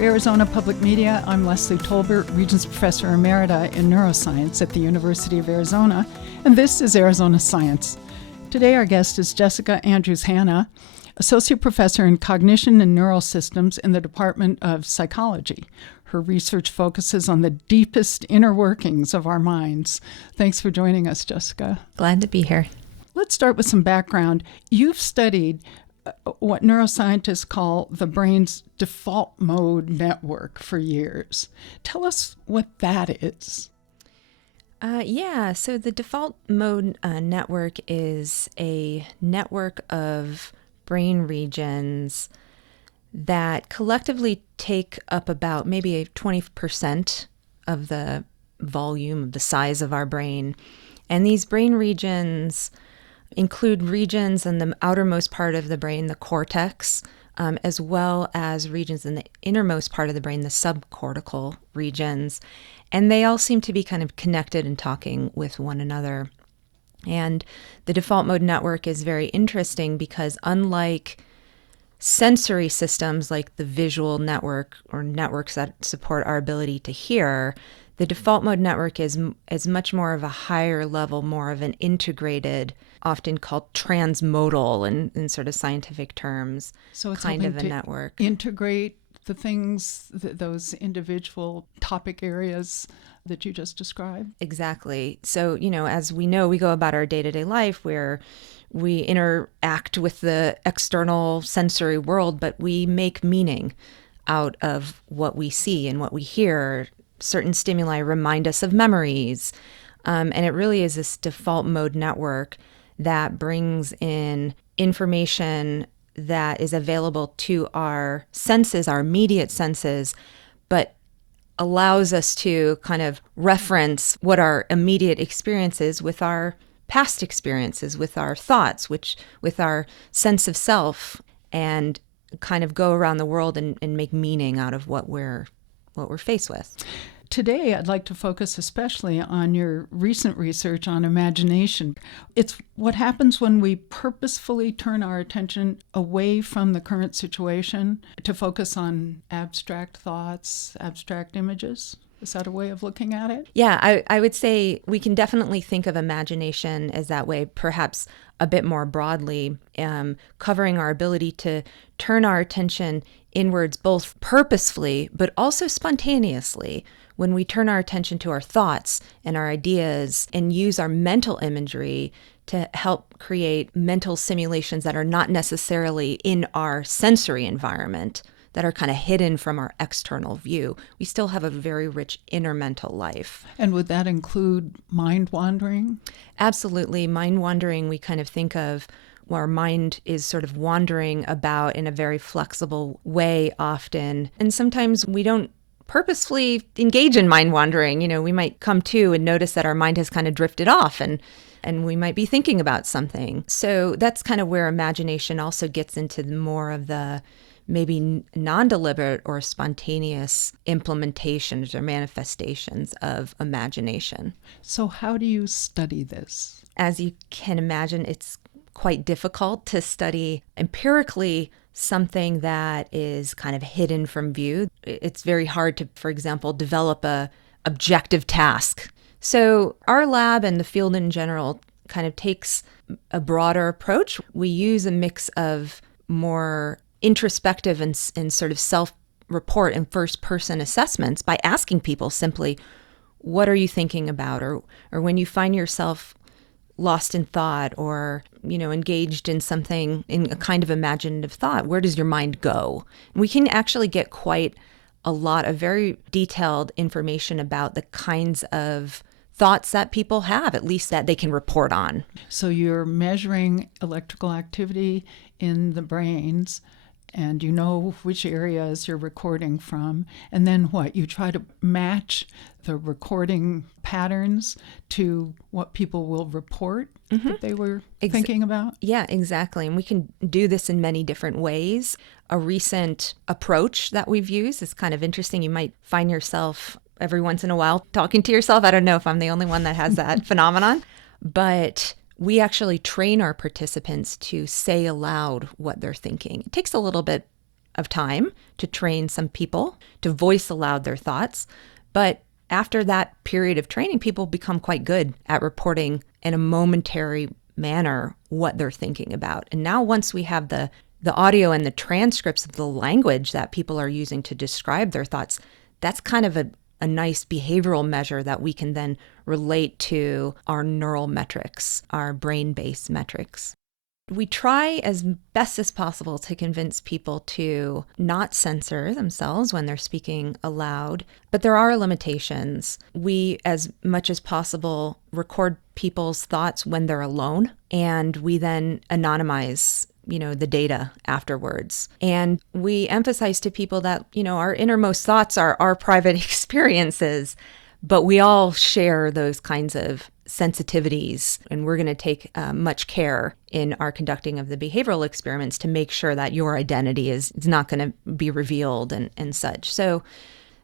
Arizona Public Media, I'm Leslie Tolbert, Regent's Professor Emerita in Neuroscience at the University of Arizona, and this is Arizona Science. Today our guest is Jessica Andrews-Hanna, Associate Professor in Cognition and Neural Systems in the Department of Psychology. Her research focuses on the deepest inner workings of our minds. Thanks for joining us, Jessica. Glad to be here. Let's start with some background. You've studied what neuroscientists call the brain's default mode network for years. Tell us what that is. So the default mode network is a network of brain regions that collectively take up about maybe 20% of the volume of the size of our brain. And these brain regions include regions in the outermost part of the brain, the cortex, as well as regions in the innermost part of the brain, the subcortical regions. And they all seem to be kind of connected and talking with one another. And the default mode network is very interesting because unlike sensory systems like the visual network or networks that support our ability to hear, the default mode network is much more of a higher level, more of an integrated, often called transmodal in sort of scientific terms, so it's kind of a network. Integrate the things, those individual topic areas that you just described? Exactly. So, as we know, we go about our day-to-day life where we interact with the external sensory world, but we make meaning out of what we see and what we hear. Certain stimuli remind us of memories. And it really is this default mode network that brings in information that is available to our senses, our immediate senses, but allows us to kind of reference what our immediate experience is with our past experiences, with our thoughts, with our sense of self, and kind of go around the world and make meaning out of what we're faced with. Today, I'd like to focus especially on your recent research on imagination. It's what happens when we purposefully turn our attention away from the current situation to focus on abstract thoughts, abstract images. Is that a way of looking at it? Yeah, I would say we can definitely think of imagination as that way, perhaps a bit more broadly, covering our ability to turn our attention inwards both purposefully but also spontaneously. When we turn our attention to our thoughts and our ideas and use our mental imagery to help create mental simulations that are not necessarily in our sensory environment, that are kind of hidden from our external view, we still have a very rich inner mental life. And would that include mind wandering? Absolutely. Mind wandering, we kind of think of our mind is sort of wandering about in a very flexible way often. And sometimes we don't purposefully engage in mind wandering. We might come to and notice that our mind has kind of drifted off and we might be thinking about something. So that's kind of where imagination also gets into more of the maybe non-deliberate or spontaneous implementations or manifestations of imagination. So how do you study this? As you can imagine, it's quite difficult to study empirically something that is kind of hidden from view. It's very hard to, for example, develop a objective task. So our lab and the field in general kind of takes a broader approach. We use a mix of more introspective and sort of self-report and first-person assessments by asking people simply, what are you thinking about? Or when you find yourself lost in thought or, engaged in something, in a kind of imaginative thought, where does your mind go? And we can actually get quite a lot of very detailed information about the kinds of thoughts that people have, at least that they can report on. So you're measuring electrical activity in the brains, and you know which areas you're recording from. And then what? You try to match the recording patterns to what people will report that they were thinking about? Yeah, exactly. And we can do this in many different ways. A recent approach that we've used is kind of interesting. You might find yourself every once in a while talking to yourself. I don't know if I'm the only one that has that phenomenon, but we actually train our participants to say aloud what they're thinking. It takes a little bit of time to train some people to voice aloud their thoughts. But after that period of training, people become quite good at reporting in a momentary manner what they're thinking about. And now once we have the audio and the transcripts of the language that people are using to describe their thoughts, that's kind of a nice behavioral measure that we can then relate to our neural metrics, our brain-based metrics. We try as best as possible to convince people to not censor themselves when they're speaking aloud, but there are limitations. We, as much as possible, record people's thoughts when they're alone, and we then anonymize the data afterwards. And we emphasize to people that, our innermost thoughts are our private experiences, but we all share those kinds of sensitivities, and we're going to take much care in our conducting of the behavioral experiments to make sure that your identity is not going to be revealed and such. So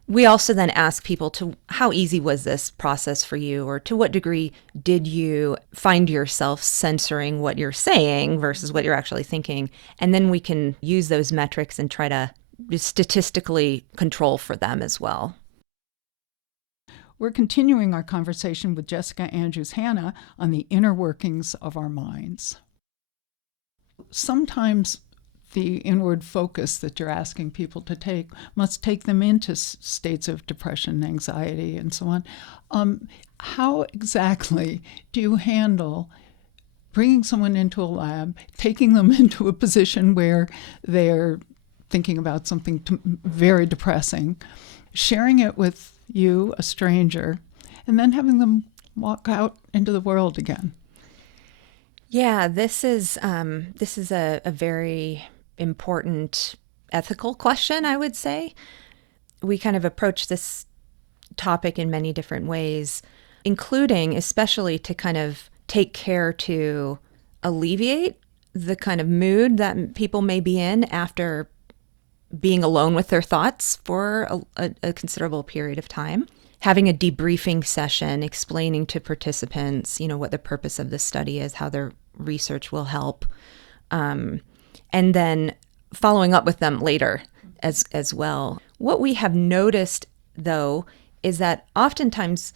we also then ask people to, how easy was this process for you, or to what degree did you find yourself censoring what you're saying versus what you're actually thinking? And then we can use those metrics and try to statistically control for them as well. We're continuing our conversation with Jessica Andrews-Hanna on the inner workings of our minds. Sometimes the inward focus that you're asking people to take must take them into states of depression, anxiety, and so on. How exactly do you handle bringing someone into a lab, taking them into a position where they're thinking about something very depressing, sharing it with you, a stranger, and then having them walk out into the world again? Yeah, this is a very important ethical question, I would say. We kind of approach this topic in many different ways, including especially to kind of take care to alleviate the kind of mood that people may be in after being alone with their thoughts for a considerable period of time. Having a debriefing session, explaining to participants, what the purpose of the study is, how their research will help, and then following up with them later as well. What we have noticed, though, is that oftentimes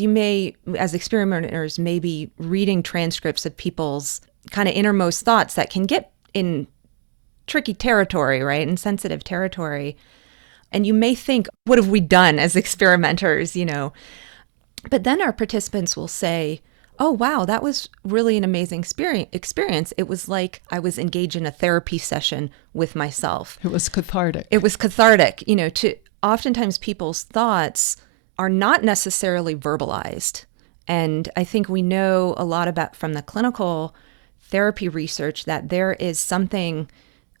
you may, as experimenters, may be reading transcripts of people's kind of innermost thoughts that can get in tricky territory, right, and sensitive territory. And you may think, what have we done as experimenters, But then our participants will say, oh, wow, that was really an amazing experience. It was like I was engaged in a therapy session with myself. It was cathartic. To oftentimes people's thoughts are not necessarily verbalized. And I think we know a lot about from the clinical therapy research that there is something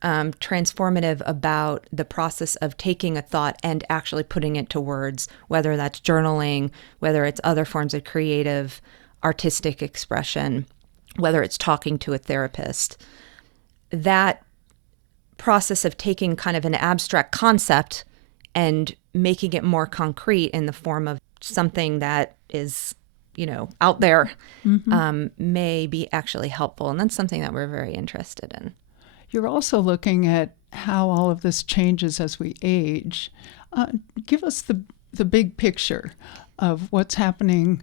transformative about the process of taking a thought and actually putting it to words, whether that's journaling, whether it's other forms of creative, artistic expression, whether it's talking to a therapist. That process of taking kind of an abstract concept and making it more concrete in the form of something that is, out there, may be actually helpful. And that's something that we're very interested in. You're also looking at how all of this changes as we age. Give us the big picture of what's happening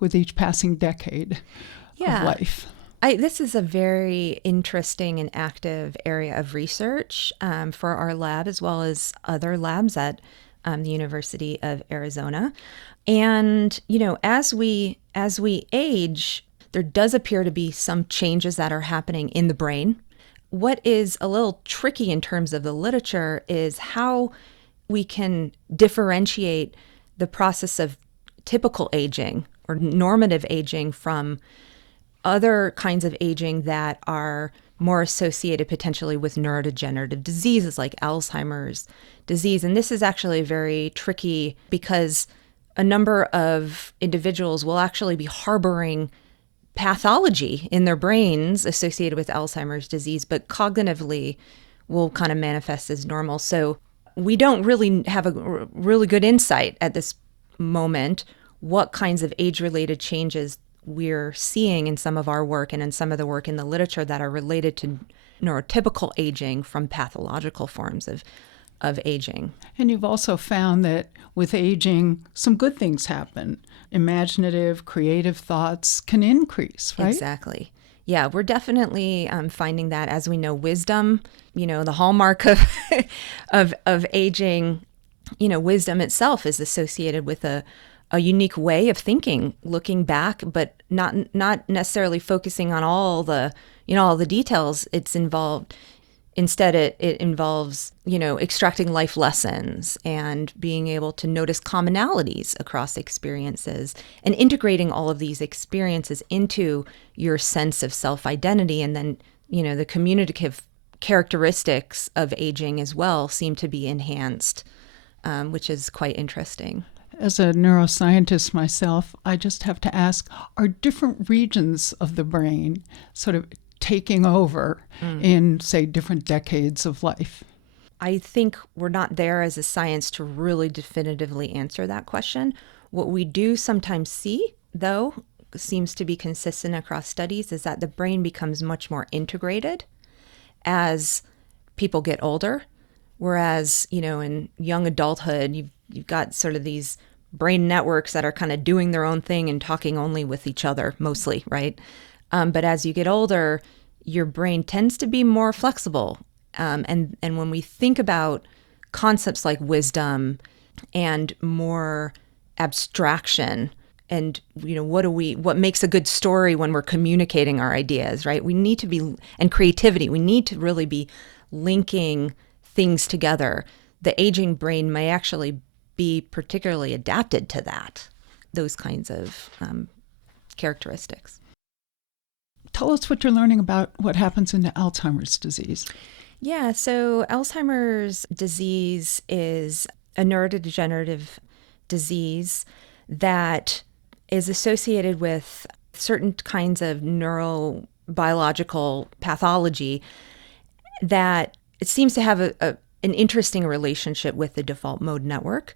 with each passing decade of life. This is a very interesting and active area of research for our lab, as well as other labs at the University of Arizona. And, as we age, there does appear to be some changes that are happening in the brain. What is a little tricky in terms of the literature is how we can differentiate the process of typical aging or normative aging from other kinds of aging that are more associated potentially with neurodegenerative diseases like Alzheimer's disease. And this is actually very tricky because a number of individuals will actually be harboring pathology in their brains associated with Alzheimer's disease, but cognitively will kind of manifest as normal. So we don't really have a really good insight at this moment what kinds of age-related changes we're seeing in some of our work and in some of the work in the literature that are related to neurotypical aging from pathological forms of aging. And you've also found that with aging, some good things happen. Imaginative, creative thoughts can increase, right? Exactly. Yeah, we're definitely finding that, as we know, wisdom, the hallmark of of aging, wisdom itself is associated with a unique way of thinking, looking back, but not necessarily focusing on all the details it's involved. Instead, it involves, extracting life lessons and being able to notice commonalities across experiences and integrating all of these experiences into your sense of self-identity. And then, the communicative characteristics of aging as well seem to be enhanced, which is quite interesting. As a neuroscientist myself, I just have to ask, are different regions of the brain sort of taking over in, say, different decades of life? I think we're not there as a science to really definitively answer that question. What we do sometimes see, though, seems to be consistent across studies, is that the brain becomes much more integrated as people get older. Whereas, in young adulthood, you've got sort of these brain networks that are kind of doing their own thing and talking only with each other, mostly, right? But as you get older, your brain tends to be more flexible. And when we think about concepts like wisdom and more abstraction and, what makes a good story when we're communicating our ideas, right? We need to be, and creativity, we need to really be linking things together. The aging brain may actually be particularly adapted to those kinds of characteristics. Tell us what you're learning about what happens in Alzheimer's disease. Yeah, so Alzheimer's disease is a neurodegenerative disease that is associated with certain kinds of neurobiological pathology that it seems to have an interesting relationship with the default mode network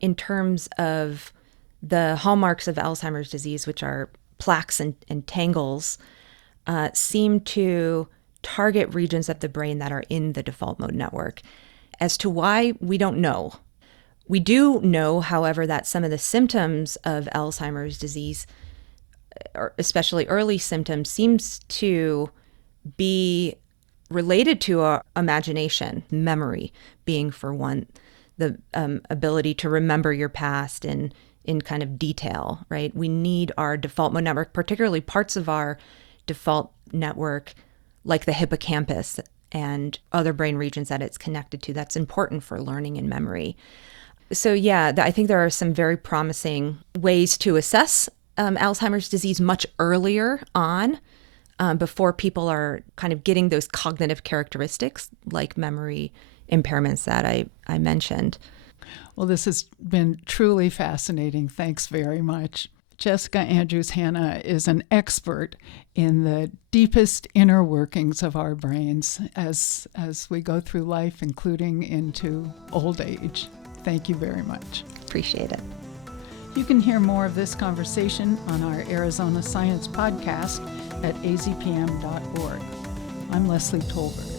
in terms of the hallmarks of Alzheimer's disease, which are plaques and tangles, seem to target regions of the brain that are in the default mode network. As to why, we don't know. We do know, however, that some of the symptoms of Alzheimer's disease, especially early symptoms, seems to be related to our imagination, memory being for one, the ability to remember your past in kind of detail, right? We need our default mode network, particularly parts of our default network like the hippocampus and other brain regions that it's connected to. That's important for learning and memory. So yeah, I think there are some very promising ways to assess Alzheimer's disease much earlier on, before people are kind of getting those cognitive characteristics like memory impairments that I mentioned. Well, this has been truly fascinating. Thanks very much. Jessica Andrews-Hanna is an expert in the deepest inner workings of our brains as we go through life, including into old age. Thank you very much. Appreciate it. You can hear more of this conversation on our Arizona Science podcast at azpm.org. I'm Leslie Tolbert.